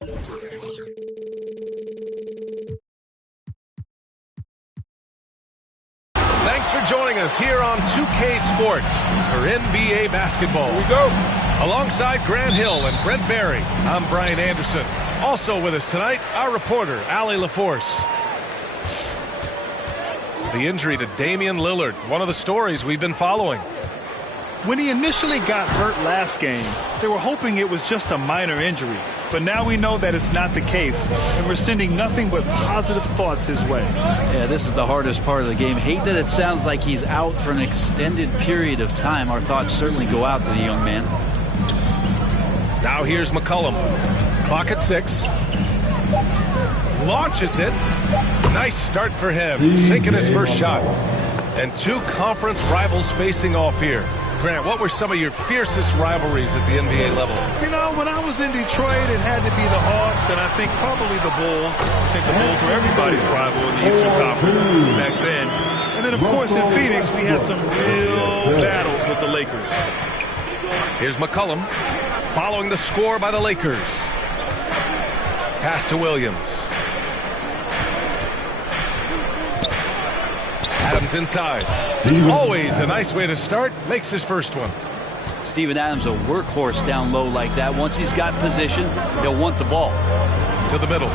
Thanks for joining us here on 2K Sports for NBA basketball. Here we go. Alongside Grant Hill and Brent Barry, I'm Brian Anderson. Also with us tonight, our reporter, Allie LaForce. The injury to Damian Lillard, one of the stories we've been following. When he initially got hurt last game, they were hoping it was just a minor injury. But now we know that it's not the case, and we're sending nothing but positive thoughts his way. Yeah, this is the hardest part of the game. Hate that it sounds like he's out for an extended period of time. Our thoughts certainly go out to the young man. Now here's McCollum. Clock at 6. Launches it. Nice start for him. Sinking his first shot. And two conference rivals facing off here. Grant, what were some of your fiercest rivalries at the NBA level? You know, when I was in Detroit, it had to be the Hawks, and I think probably the Bulls. I think the Bulls were everybody's rival in the Eastern Conference back then. And then, of course, in Phoenix, we had some real battles with the Lakers. Here's McCollum following the score by the Lakers. Pass to Williams. Adams inside. Always a nice way to start. Makes his first one. Steven Adams, a workhorse down low like that. Once he's got position, he'll want the ball. To the middle.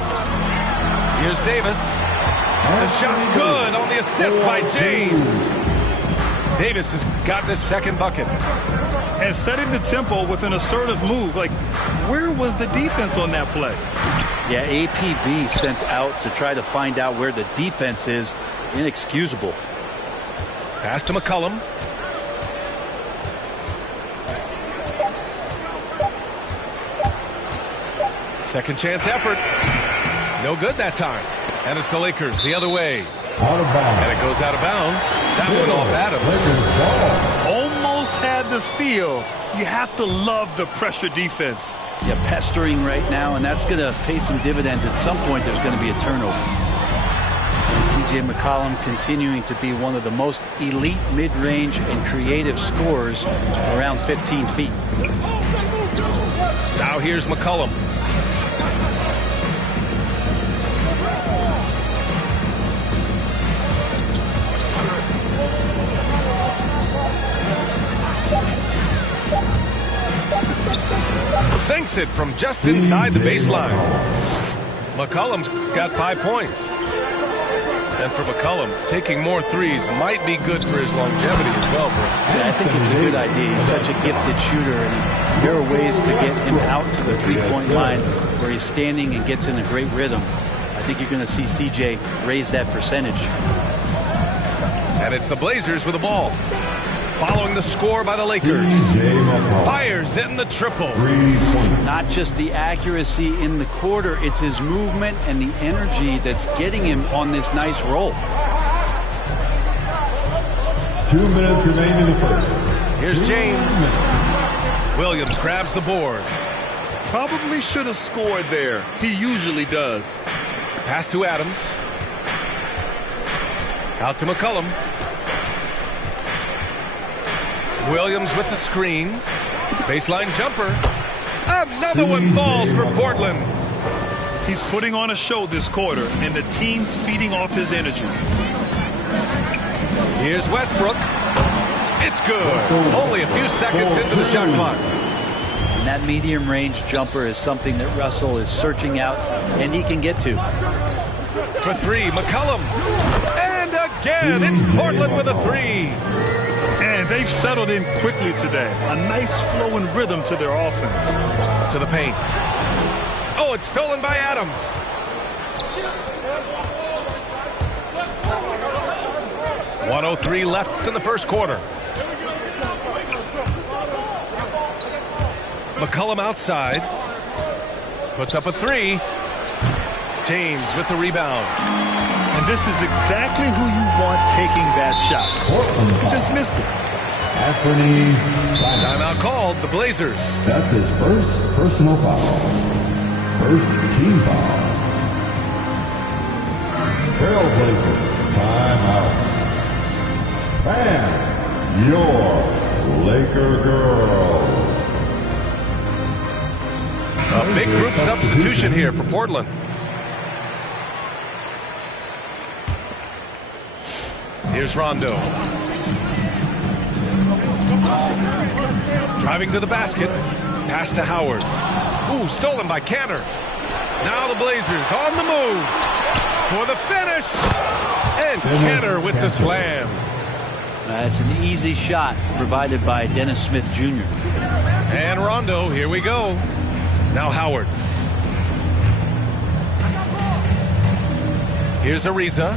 Here's Davis. The shot's good on the assist by James. Davis has gotten his second bucket. And setting the tempo with an assertive move. Like, where was the defense on that play? Yeah, APB sent out to try to find out where the defense is. Inexcusable. Pass to McCollum. Second chance effort. No good that time. And it's the Lakers the other way. Out of bounds. And it goes out of bounds. That one off Adams. Almost had the steal. You have to love the pressure defense. Yeah, pestering right now, and that's going to pay some dividends. At some point, there's going to be a turnover. C.J. McCollum continuing to be one of the most elite mid-range and creative scorers around 15 feet. Now here's McCollum. Sinks it from just inside the baseline. McCollum's got 5 points. And for McCollum, taking more threes might be good for his longevity as well, bro. Yeah, I think it's a good idea. He's such a gifted shooter, and there are ways to get him out to the three-point line where he's standing and gets in a great rhythm. I think you're going to see CJ raise that percentage. And it's the Blazers with the ball. Following the score by the Lakers. Fires in the triple. Not just the accuracy in the quarter, it's his movement and the energy that's getting him on this nice roll. 2 minutes remaining in the first. Here's James. Williams grabs the board. Probably should have scored there. He usually does. Pass to Adams. Out to McCollum. Williams with the screen. Baseline jumper. Another one falls for Portland. He's putting on a show this quarter, and the team's feeding off his energy. Here's Westbrook. It's good. Only a few seconds into the shot clock. And that medium range jumper is something that Russell is searching out, and he can get to. For three, McCollum. And again, it's Portland with a three. And they've settled in quickly today. A nice flow and rhythm to their offense. To the paint. Oh, it's stolen by Adams. .103 left in the first quarter. McCollum outside. Puts up a three. James with the rebound. And this is exactly who you want taking that shot. He just missed it. Anthony. Timeout called, the Blazers. That's his first personal foul. First team foul. Trailblazers, timeout. And your Laker girls. A big group substitution here for Portland. Here's Rondo. Driving to the basket. Pass to Howard. Ooh, stolen by Canner. Now the Blazers on the move for the finish. And Canner with the slam. That's an easy shot provided by Dennis Smith Jr. And Rondo, here we go. Now Howard. Here's Ariza.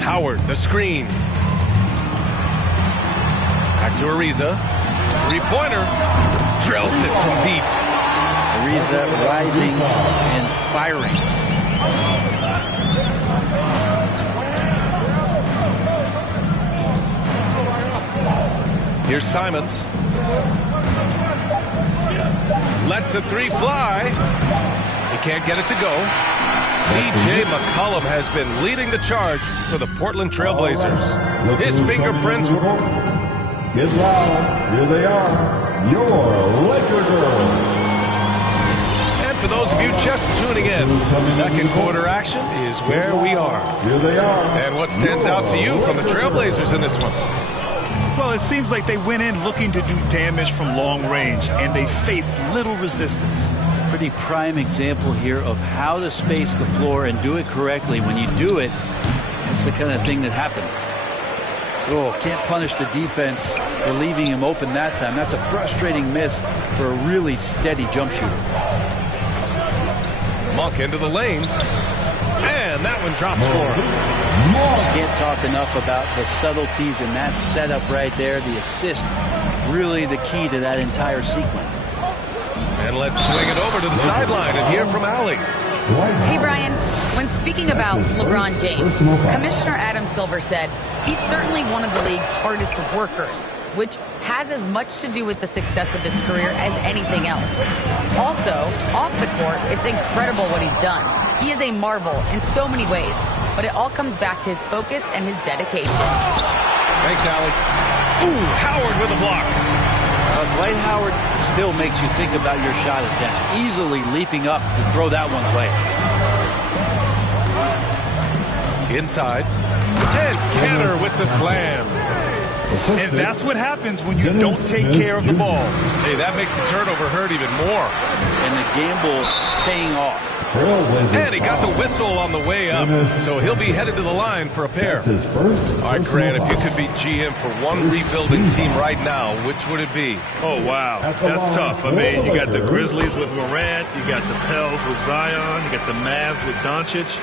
Howard, the screen. Back to Ariza. Three-pointer. Drills it from deep. Ariza rising and firing. Here's Simons. Lets the three fly. He can't get it to go. C.J. McCollum has been leading the charge for the Portland Trailblazers. His fingerprints. Get loud. Here they are. Your Laker girls. And for those of you just tuning in, second quarter action is where we are. Here they are. And what stands out to you from the Trailblazers in this one? Well, it seems like they went in looking to do damage from long range, and they faced little resistance. Pretty prime example here of how to space the floor and do it correctly. When you do it, that's the kind of thing that happens. Oh, can't punish the defense for leaving him open that time. That's a frustrating miss for a really steady jump shooter. Monk into the lane. And that one drops for him. Can't talk enough about the subtleties in that setup right there. The assist, really the key to that entire sequence. And let's swing it over to the sideline and hear from Allie. Hey, Brian. When speaking about LeBron James, Commissioner Adam Silver said he's certainly one of the league's hardest workers, which has as much to do with the success of his career as anything else. Also, off the court, it's incredible what he's done. He is a marvel in so many ways, but it all comes back to his focus and his dedication. Thanks, Allie. Ooh, Howard with a block. Dwight Howard still makes you think about your shot attempts, easily leaping up to throw that one away. Inside. And Canner with the slam. And that's what happens when you don't take care of the ball. Hey, that makes the turnover hurt even more. And the gamble paying off. And he got the whistle on the way up, so he'll be headed to the line for a pair. All right, Grant, if you could be GM for one rebuilding team right now, which would it be? Oh, wow. That's tough. I mean, you got the Grizzlies with Morant, you got the Pels with Zion, you got the Mavs with Doncic.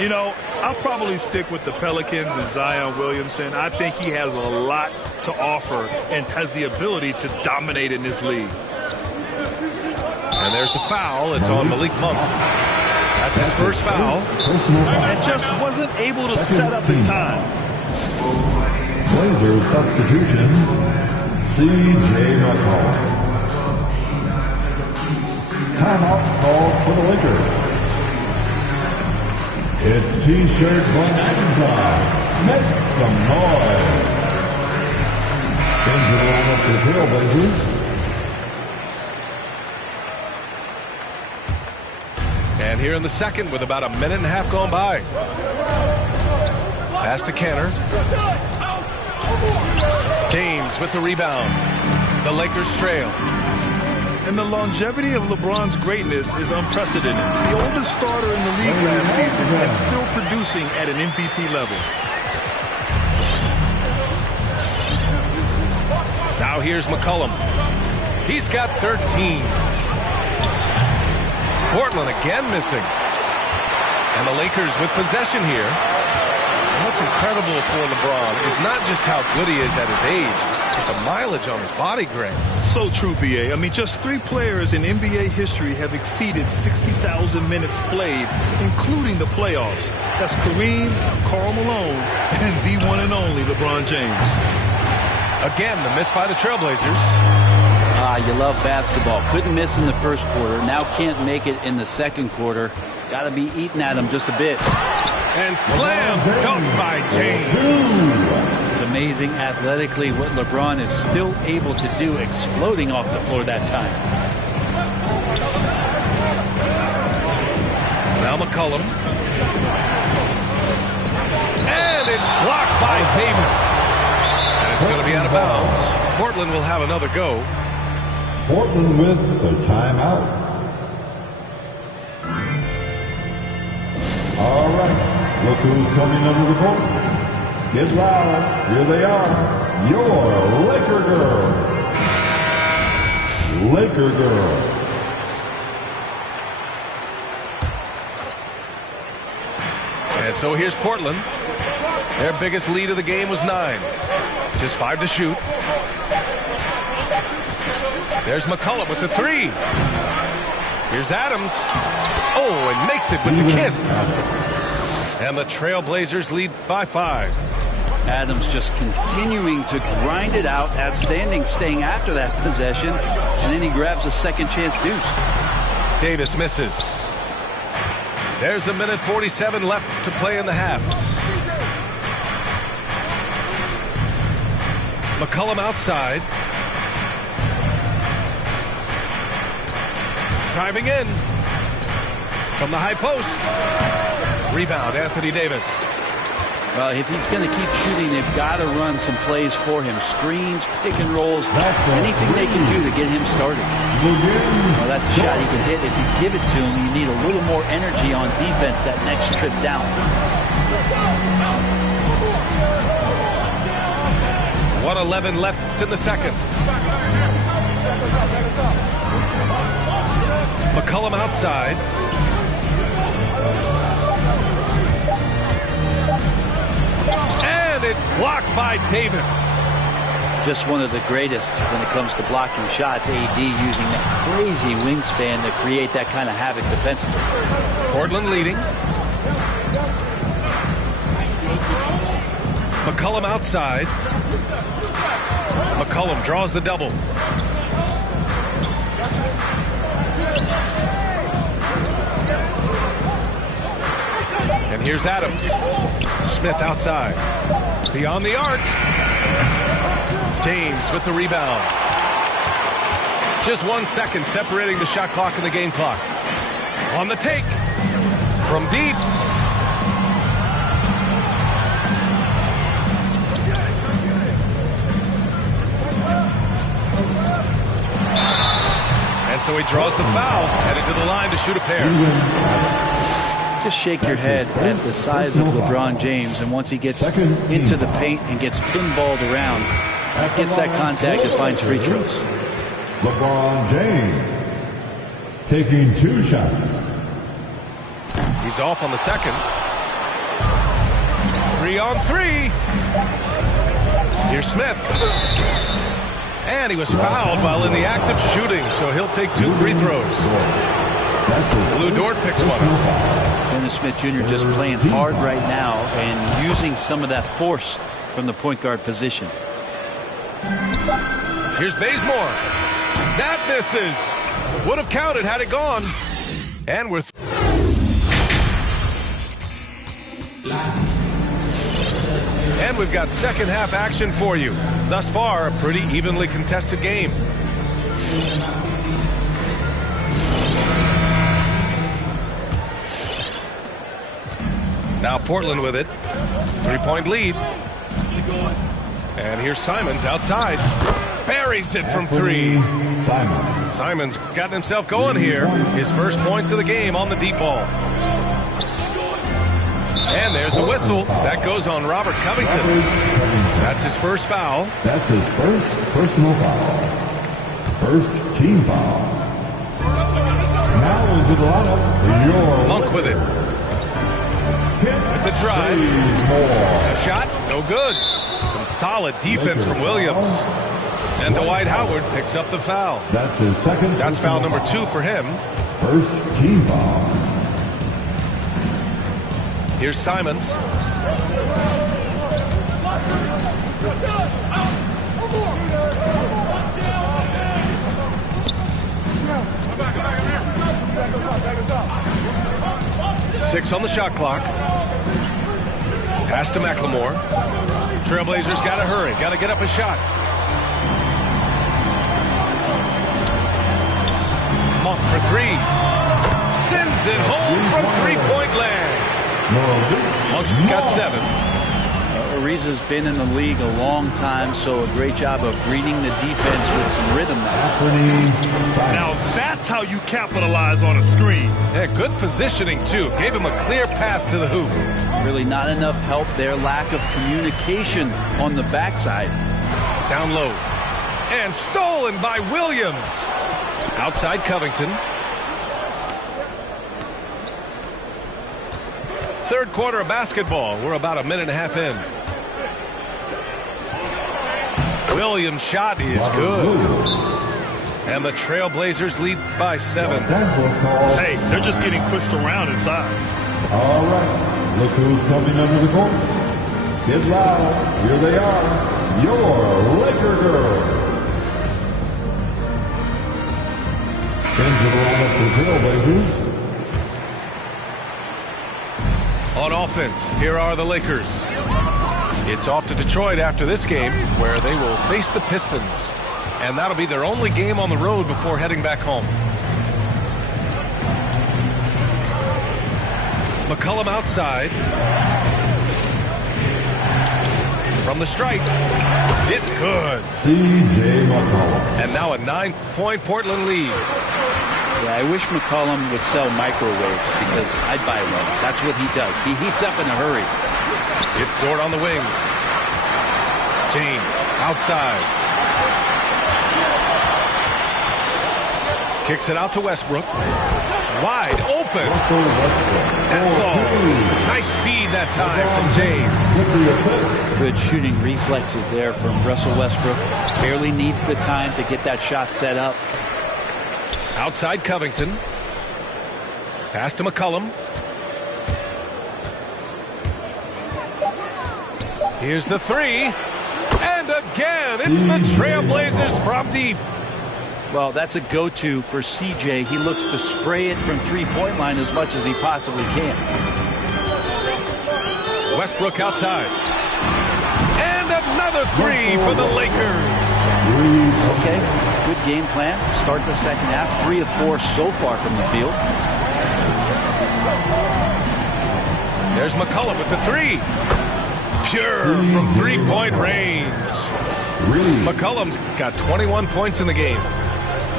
You know, I'll probably stick with the Pelicans and Zion Williamson. I think he has a lot to offer and has the ability to dominate in this league. And there's the foul. It's on Malik Monk. That's his first foul. And just wasn't able to set up in time. Blazer substitution, C.J. McCollum. Timeout called for the Lakers. It's T-shirt time. Make some noise. Into the lineup for Trailblazers. And here in the second with about a minute and a half gone by. Pass to Canner. James with the rebound. The Lakers trail. And the longevity of LeBron's greatness is unprecedented. The oldest starter in the league last season and still producing at an MVP level. Now here's McCollum. He's got 13. Portland again missing. And the Lakers with possession here. And what's incredible for LeBron is not just how good he is at his age, but the mileage on his body, Greg. So true, B.A. I mean, just 3 players in NBA history have exceeded 60,000 minutes played, including the playoffs. That's Kareem, Karl Malone, and the one and only LeBron James. Again, the miss by the Trailblazers. You love basketball. Couldn't miss in the first quarter. Now can't make it in the second quarter. Got to be eating at him just a bit. And slam dunk by James. It's amazing athletically what LeBron is still able to do, exploding off the floor that time. McCollum. And it's blocked by Davis. And it's going to be out of bounds. Portland will have another go. Portland with the timeout. All right, look who's coming under the court. Get loud. Here they are. Your Laker girls. Laker girls. And so here's Portland. Their biggest lead of the game was 9. Just 5 to shoot. There's McCollum with the 3. Here's Adams. Oh, and makes it with the kiss. And the Trailblazers lead by 5. Adams just continuing to grind it out. Outstanding staying after that possession. And then he grabs a second chance deuce. Davis misses. There's a minute 47 left to play in the half. McCollum outside. Driving in. From the high post. Rebound, Anthony Davis. Well, if he's going to keep shooting, they've got to run some plays for him. Screens, pick and rolls, anything they can do to get him started. Well, that's a shot he can hit. If you give it to him, you need a little more energy on defense that next trip down. 1:11 left in the second. McCollum outside. And it's blocked by Davis. Just one of the greatest when it comes to blocking shots. AD using that crazy wingspan to create that kind of havoc defensively. Portland leading. McCollum outside. McCollum draws the double. And here's Adams. Smith outside. Beyond the arc. James with the rebound. Just 1 second separating the shot clock and the game clock. On the take. From deep. And so he draws the foul. Headed to the line to shoot a pair. Just shake your head at the size of LeBron James, and once he gets into the paint and gets pinballed around, gets that contact and finds free throws. LeBron James taking 2 shots. He's off on the second. 3-on-3. Here's Smith. And he was fouled while in the act of shooting, so he'll take 2 free throws. Lou Dort picks one up. Dennis Smith Jr. just playing hard right now and using some of that force from the point guard position. Here's Bazemore. That misses. Would have counted had it gone. And we're... And we've got second half action for you. Thus far, a pretty evenly contested game. Now Portland with it. 3-point lead. And here's Simons outside. Buries it from 3. Simons gotten himself going here. His first points of the game on the deep ball. And there's a whistle. That goes on Robert Covington. That's his first foul. That's his first personal foul. First team foul. Now into the lineup. Your Monk with it. With the drive. A shot. No good. Some solid defense from Williams. And Dwight Howard picks up the foul. That's his second. That's foul number 2 for him. First team foul. Here's Simons. Six on the shot clock. Pass to McLemore. Trailblazers got to hurry. Got to get up a shot. Monk for 3. sends it home from three-point land. Monk's got 7. Ariza's been in the league a long time, so a great job of reading the defense with some rhythm now. Now that's how you capitalize on a screen. Yeah, good positioning, too. Gave him a clear path to the hoop. Really not enough help there. Lack of communication on the backside. Down low. And stolen by Williams. Outside Covington. Third quarter of basketball. We're about a minute and a half in. Williams' shot is good. And the Trailblazers lead by 7. Hey, they're just getting pushed around inside. All right, look who's coming under the court. Get loud. Here they are, your Laker girls. Into the lineup for Trailblazers. On offense, here are the Lakers. It's off to Detroit after this game, where they will face the Pistons. And that'll be their only game on the road before heading back home. McCollum outside. From the stripe. It's good. C.J. McCollum. And now a 9-point Portland lead. Yeah, I wish McCollum would sell microwaves because I'd buy one. That's what he does. He heats up in a hurry. It's Dort on the wing. James outside. Kicks it out to Westbrook. Wide open. That falls. Nice feed that time from James. Good shooting reflexes there from Russell Westbrook. Barely needs the time to get that shot set up. Outside Covington. Pass to McCollum. Here's the 3. And again, it's the Trailblazers from deep. Well, that's a go-to for CJ. He looks to spray it from three-point line as much as he possibly can. Westbrook outside. And another 3 for the Lakers. Okay, good game plan. Start the second half. 3 of 4 so far from the field. There's McCollum with the 3. Pure from three-point range. McCollum's got 21 points in the game.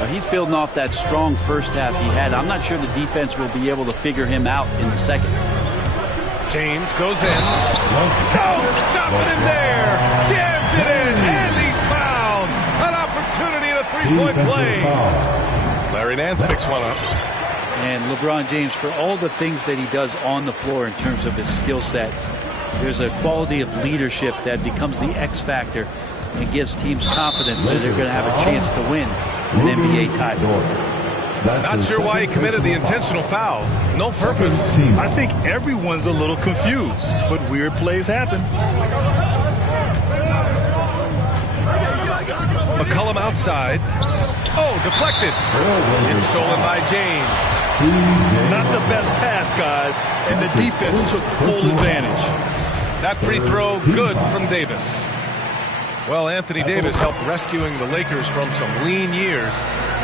He's building off that strong first half he had. I'm not sure the defense will be able to figure him out in the second. James goes in. Oh, stopping him there. Jams it in, and he's fouled. An opportunity at a three-point play. Larry Nance picks one up. And LeBron James, for all the things that he does on the floor in terms of his skill set, there's a quality of leadership that becomes the X factor and gives teams confidence that they're going to have a chance to win an NBA title. Not sure why he committed the intentional foul. No purpose. I think everyone's a little confused, but weird plays happen. McCollum outside. Oh, deflected. It's stolen by James. Not the best pass, guys, and the defense took full advantage. That free throw good from Davis. Well, Anthony Davis helped rescuing the Lakers from some lean years.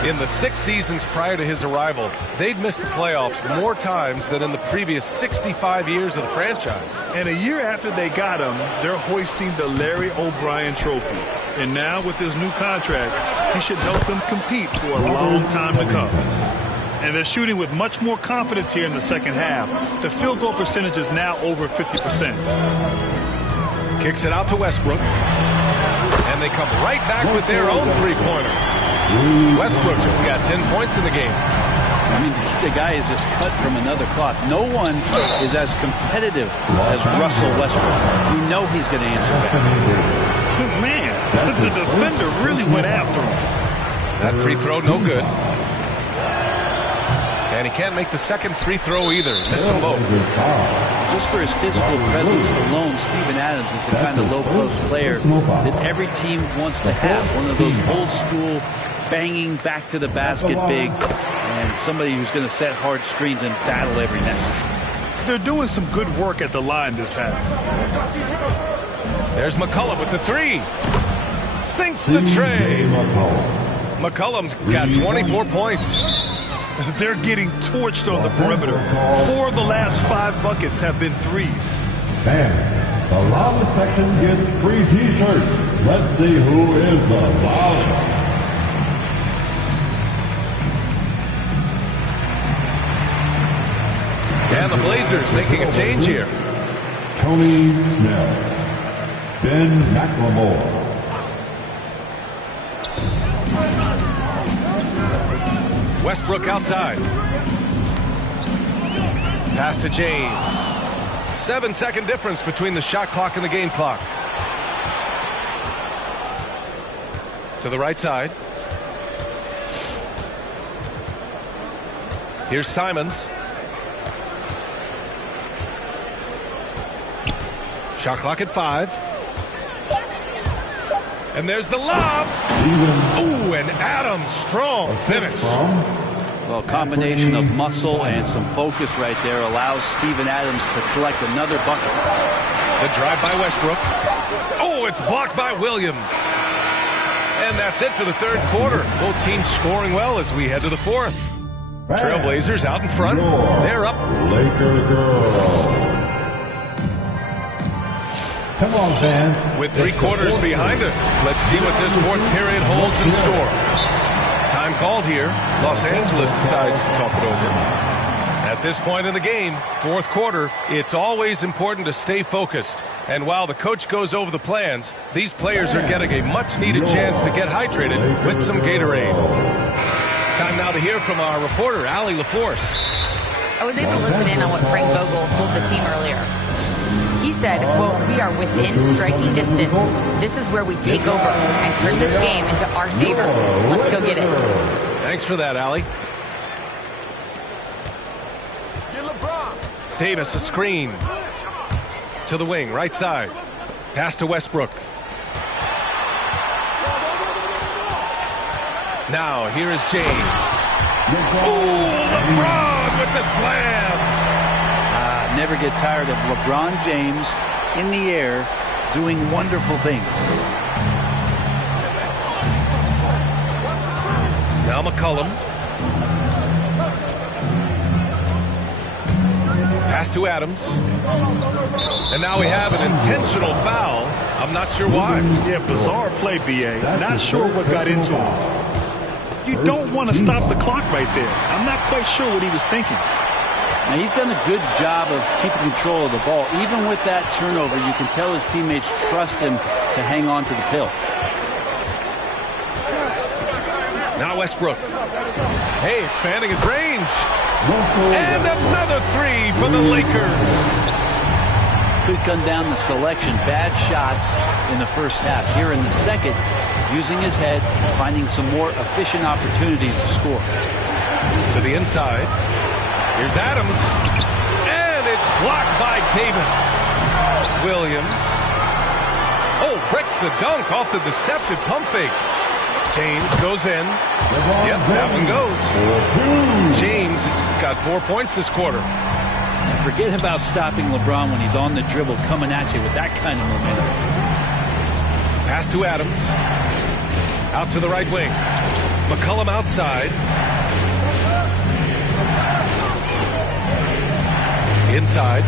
In the 6 seasons prior to his arrival, they'd missed the playoffs more times than in the previous 65 years of the franchise. And a year after they got him, they're hoisting the Larry O'Brien Trophy. And now with his new contract, he should help them compete for a long time to come. And they're shooting with much more confidence here in the second half. The field goal percentage is now over 50%. Kicks it out to Westbrook. And they come right back with their own three-pointer. Westbrook's got 10 points in the game. I mean, the guy is just cut from another cloth. No one is as competitive as Russell Westbrook. You know he's going to answer back. Man, the defender really went after him. That free throw, no good. And he can't make the second free throw either. Missed them both. Just for his physical presence alone, Steven Adams is the kind of low-post player that every team wants to have. One of those old-school, banging back-to-the-basket bigs, and somebody who's going to set hard screens and battle every net. They're doing some good work at the line this half. There's McCollum with the 3. Sinks the tray. McCollum's got 24 points. They're getting torched on the perimeter. 4 of the last 5 buckets have been threes. And the loudest section gets free t-shirts. Let's see who is the loudest. And the Blazers making a change here. Tony Snell. Ben McLemore. Westbrook outside. Pass to James. 7-second difference between the shot clock and the game clock. To the right side. Here's Simons. Shot clock at 5. And there's the lob. Ooh, and Adams, strong finish. Well, a combination of muscle and some focus right there allows Steven Adams to collect another bucket. The drive by Westbrook. Oh, it's blocked by Williams. And that's it for the third quarter. Both teams scoring well as we head to the fourth. Trailblazers out in front. They're up. Laker girls. Come on, fans. With 3 quarters behind us, let's see what this fourth period holds in store. Time called here. Los Angeles decides to talk it over. At this point in the game, fourth quarter, it's always important to stay focused. And while the coach goes over the plans, these players are getting a much-needed chance to get hydrated with some Gatorade. Time now to hear from our reporter, Allie LaForce. I was able to listen in on what Frank Vogel told the team earlier. He said, quote, "We are within striking distance. This is where we take over and turn this game into our favor. Let's go get it." Thanks for that, Allie. Davis, a screen. To the wing, right side. Pass to Westbrook. Now, here is James. Ooh, LeBron with the slam. Never get tired of LeBron James in the air doing wonderful things. Now McCollum. Pass to Adams. And now we have an intentional foul. I'm not sure why. Yeah, bizarre play, B.A. Not sure what got into him. You don't want to stop the clock right there. I'm not quite sure what he was thinking. Now, he's done a good job of keeping control of the ball. Even with that turnover, you can tell his teammates trust him to hang on to the pill. Now Westbrook. Hey, expanding his range. And another 3 for the Lakers. Could come down to selection. Bad shots in the first half. Here in the second, using his head, finding some more efficient opportunities to score. To the inside. Here's Adams. And it's blocked by Davis. Williams. Oh, breaks the dunk off the deceptive pump fake. James goes in. Yep, that one goes. James has got 4 points this quarter. And forget about stopping LeBron when he's on the dribble coming at you with that kind of momentum. Pass to Adams. Out to the right wing. McCollum outside. Inside.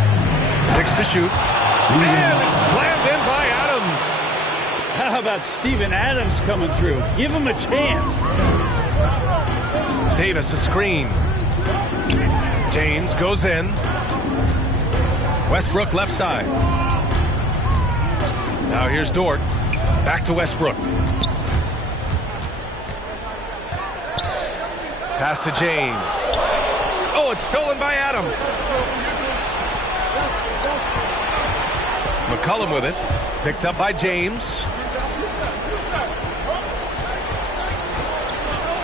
6 to shoot. And it's slammed in by Adams. How about Steven Adams coming through? Give him a chance. Davis, a screen. James goes in. Westbrook left side. Now here's Dort. Back to Westbrook. Pass to James. Oh, it's stolen by Adams. McCollum with it. Picked up by James.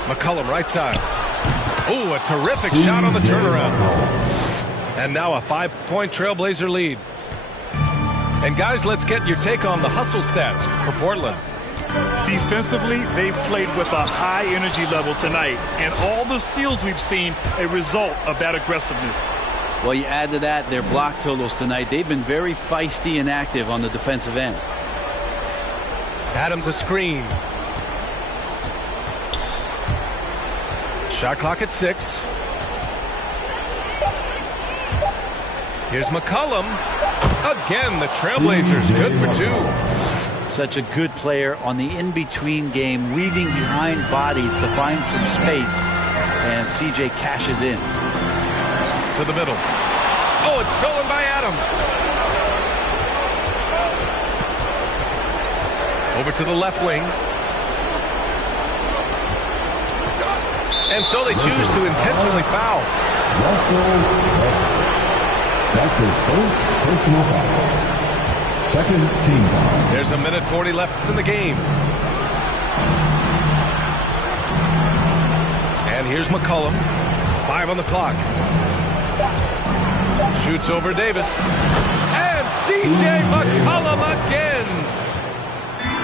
McCollum right side. Oh, a terrific shot on the turnaround. And now a 5-point Trailblazer lead. And guys, let's get your take on the hustle stats for Portland. Defensively, they've played with a high energy level tonight. And all the steals we've seen, a result of that aggressiveness. Well, you add to that their block totals tonight. They've been very feisty and active on the defensive end. Adams a screen. Shot clock at 6. Here's McCollum. Again, the Trailblazers good for 2. Such a good player on the in-between game, weaving behind bodies to find some space. And CJ cashes in. To the middle. Oh, it's stolen by Adams. Over to the left wing. And so they choose to intentionally foul. That's his first personal foul. Second team foul. There's a minute 40 left in the game. And here's McCollum. 5 on the clock. Shoots over Davis. And C.J. McCollum again.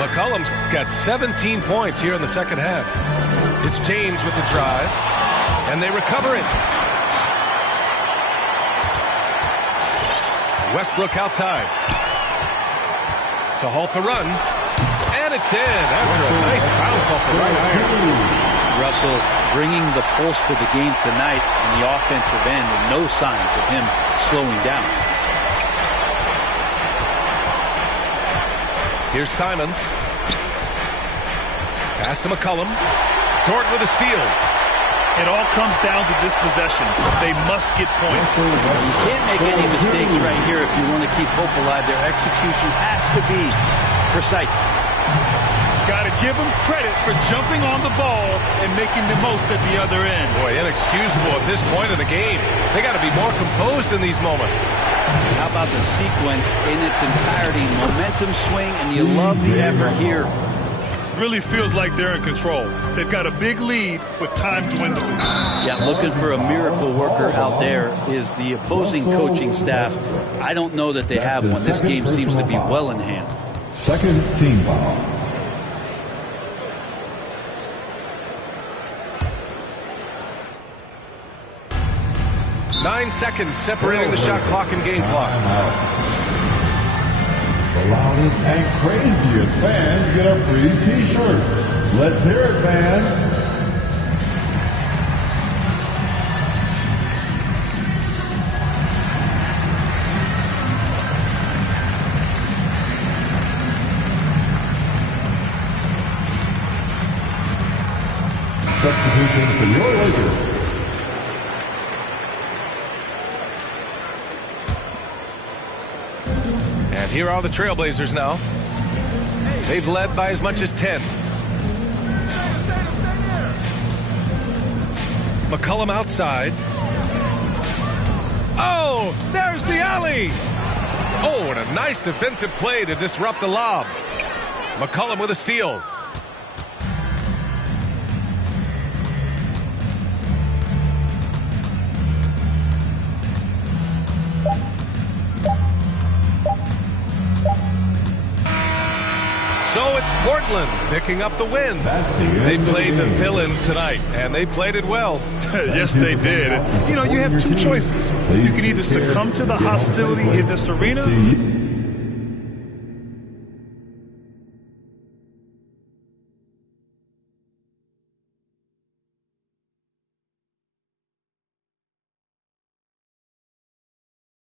McCollum's got 17 points here in the second half. It's James with the drive. And they recover it. Westbrook outside. To halt the run. And it's in after a nice bounce off the right iron. Russell bringing the pulse to the game tonight on the offensive end, and no signs of him slowing down. Here's Simons. Pass to McCollum. Dort with a steal. It all comes down to this possession. They must get points. You can't make any mistakes right here if you want to keep hope alive. Their execution has to be precise. Got to give them credit for jumping on the ball and making the most at the other end. Boy, inexcusable at this point in the game. They got to be more composed in these moments. How about the sequence in its entirety? Momentum swing, and you love the effort here. Really feels like they're in control. They've got a big lead with time dwindling. Yeah, looking for a miracle worker out there is the opposing coaching staff. I don't know that they have one. This game seems to be well in hand. Second team foul. Nine seconds separating the shot clock and game clock. The loudest and craziest fans get a free t-shirt. Let's hear it, fans. Substitution for your Lakers. And here are the Trailblazers now. They've led by as much as 10. McCollum outside. Oh, there's the alley. Oh, and a nice defensive play to disrupt the lob. McCollum with a steal. So it's Portland picking up the win. They played the villain tonight, and they played it well. Yes, they did. You know, you have two choices. You can either succumb to the hostility in this arena,